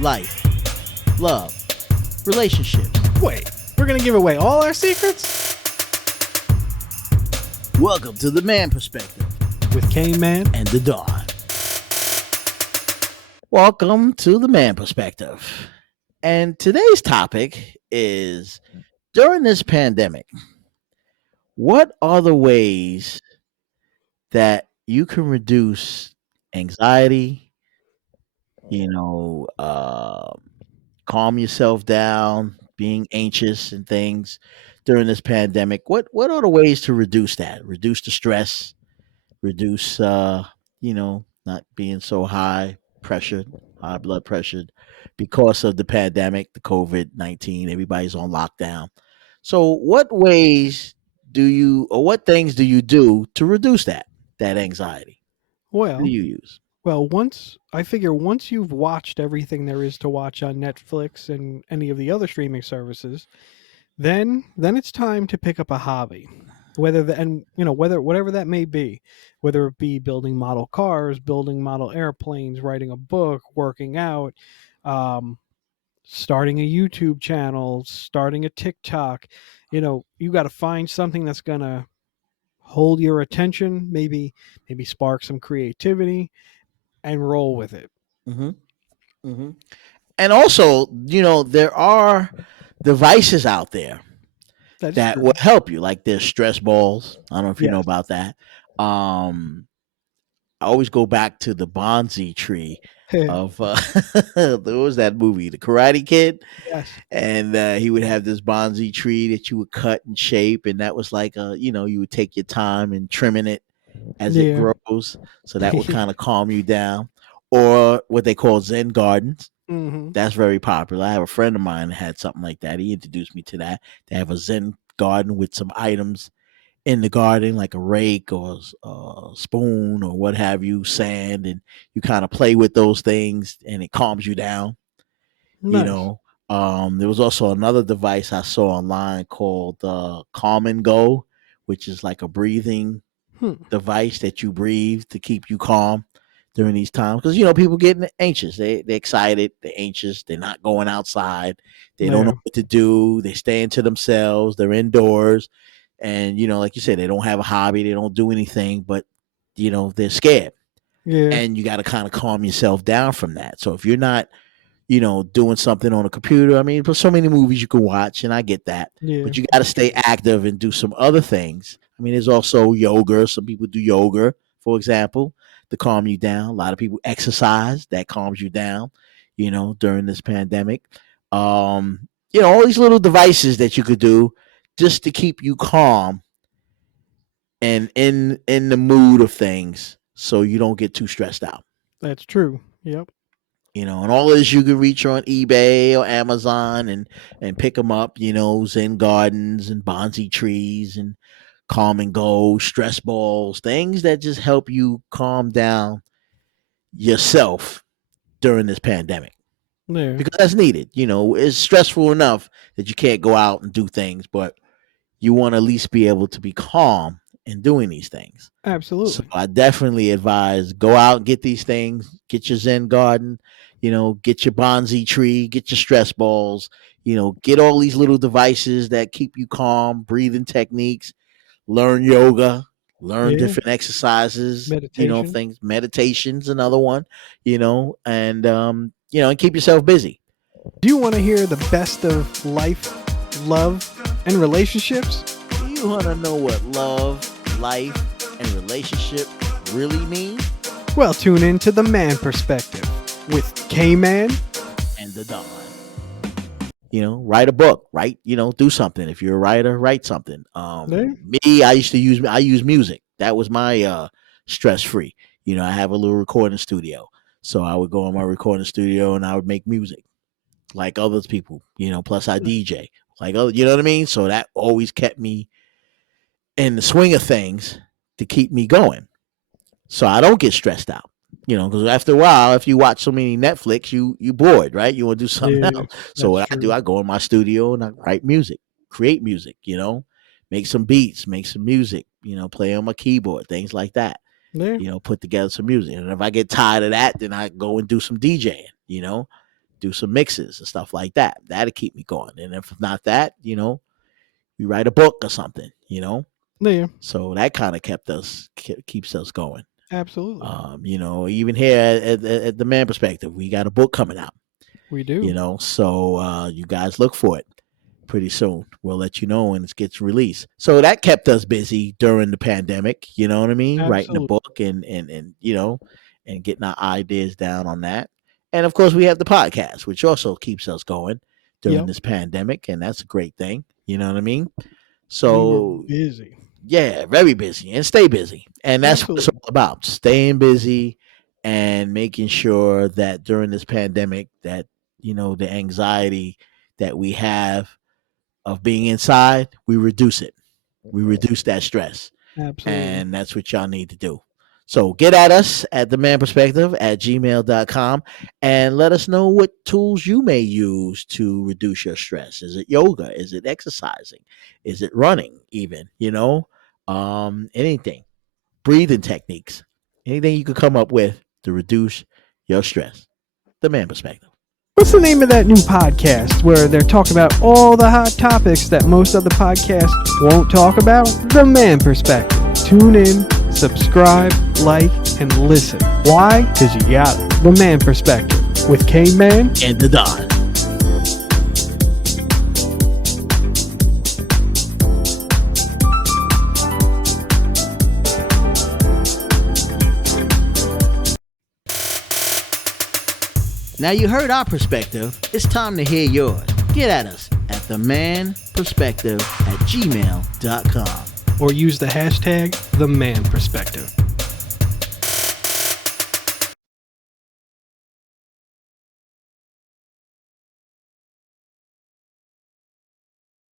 life, love, relationships. Wait, we're gonna give away all our secrets? Welcome to the Man Perspective With K-Man. and the Dawn. Welcome to the Man Perspective. And today's topic is during this pandemic, what are the ways that you can reduce anxiety, you know, calm yourself down, being anxious and things during this pandemic? What are the ways to reduce that? Reduce the stress, reduce not being so high blood pressure because of the pandemic, the COVID-19, everybody's on lockdown. So what ways do you or what things do you do to reduce that anxiety? What do Well, you use? once you've watched everything there is to watch on Netflix and any of the other streaming services, then it's time to pick up a hobby. Whether whatever that may be, whether it be building model cars, building model airplanes, writing a book, working out, um, starting a YouTube channel, starting a TikTok. You got to find something that's gonna hold your attention, maybe spark some creativity and roll with it. Hmm. Hmm. And also, there are devices out there That is that will true. help you. Like there's stress balls. I don't know if you know Yes. about that. Um, I always go back to the bonsai tree of there was that movie, The Karate Kid, Yes. and he would have this bonsai tree that you would cut and shape, and that was like you would take your time and trimming it as it Yeah. grows, so that would kind of calm you down. Or what they call Zen gardens. Hmm. That's very popular. I have a friend of mine that had something like that. He introduced me to that. They have a Zen garden with some items in the garden, like a rake or a spoon or what have you, sand, and you kind of play with those things, and it calms you down. You Nice. know, there was also another device I saw online called Calm and Go, which is like a breathing Hmm. device that you breathe to keep you calm during these times, because people getting anxious, they're excited, they're anxious, they're not going outside, they don't know Yeah. what to do, they staying to themselves, they're indoors, and like you said, they don't have a hobby, they don't do anything, but they're scared, Yeah. and you got to kind of calm yourself down from that. So if you're not doing something on a computer, I mean, there's so many movies you can watch, and I get that, Yeah. but you got to That's stay true. active and do some other things. I mean, there's also yoga. Some people do yoga, for example, to calm you down. A lot of people exercise, that calms you down, during this pandemic. All these little devices that you could do just to keep you calm and in the mood of things, so you don't get too stressed out. That's true. Yep. And all of this you can reach on eBay or Amazon and pick them up. Zen gardens and bonsai trees and calm and go, stress balls, things that just help you calm down yourself during this pandemic, Yeah. because that's needed. It's stressful enough that you can't go out and do things, but you want to at least be able to be calm in doing these things. So Absolutely. I definitely advise go out and get these things, get your Zen garden, get your bonsai tree, get your stress balls, get all these little devices that keep you calm, breathing techniques, learn yoga, learn Yeah. different exercises, Meditation. things, meditation's another one, and keep yourself busy. Do you want to hear the best of life, love, and relationships? You want to know what love, life, and relationship really mean? Well, tune in to the Man Perspective with K-Man. And the Dawn. Write a book, do something. If you're a writer, write something. There. Me, I use music. That was my stress free. I have a little recording studio. So I would go in my recording studio and I would make music like others people, plus I DJ like other, you know what I mean? So that always kept me in the swing of things to keep me going. So I don't get stressed out. Because after a while, if you watch so many Netflix, you bored, right? You want to do something Yeah. else. So That's what I do, true. I go in my studio and I write music, create music. Make some beats, make some music. Play on my keyboard, things like that. There. Put together some music. And if I get tired of that, then I go and do some DJing. do some mixes and stuff like that. That'll keep me going. And if not that, we write a book or something, Yeah, So that kind of keeps us going. absolutely. Even here at the Man Perspective, we got a book coming out. We do. So you guys look for it pretty soon. We'll let you know when it gets released. So that kept us busy during the pandemic. You know what I mean? Writing the Absolutely. book and getting our ideas down on that. And of course, we have the podcast, which also keeps us going during Yep. this pandemic, and that's a great thing. You know what I mean? We were So busy. yeah, very busy, and stay busy. And that's what it's Absolutely. all about, staying busy and making sure that during this pandemic that, the anxiety that we have of being inside, we reduce it. We reduce that stress. Absolutely. And that's what y'all need to do. So get at us at themanperspective@gmail.com and let us know what tools you may use to reduce your stress. Is it yoga? Is it exercising? Is it running even? Anything. Breathing techniques. Anything you could come up with to reduce your stress. The Man Perspective. What's the name of that new podcast where they're talking about all the hot topics that most other podcasts won't talk about? The Man Perspective. Tune in, subscribe, like, and listen. Why? Because you got it. The Man Perspective with K-Man and the Don. Now you heard our perspective. It's time to hear yours. Get at us at themanperspective@gmail.com. or use the hashtag The Man Perspective.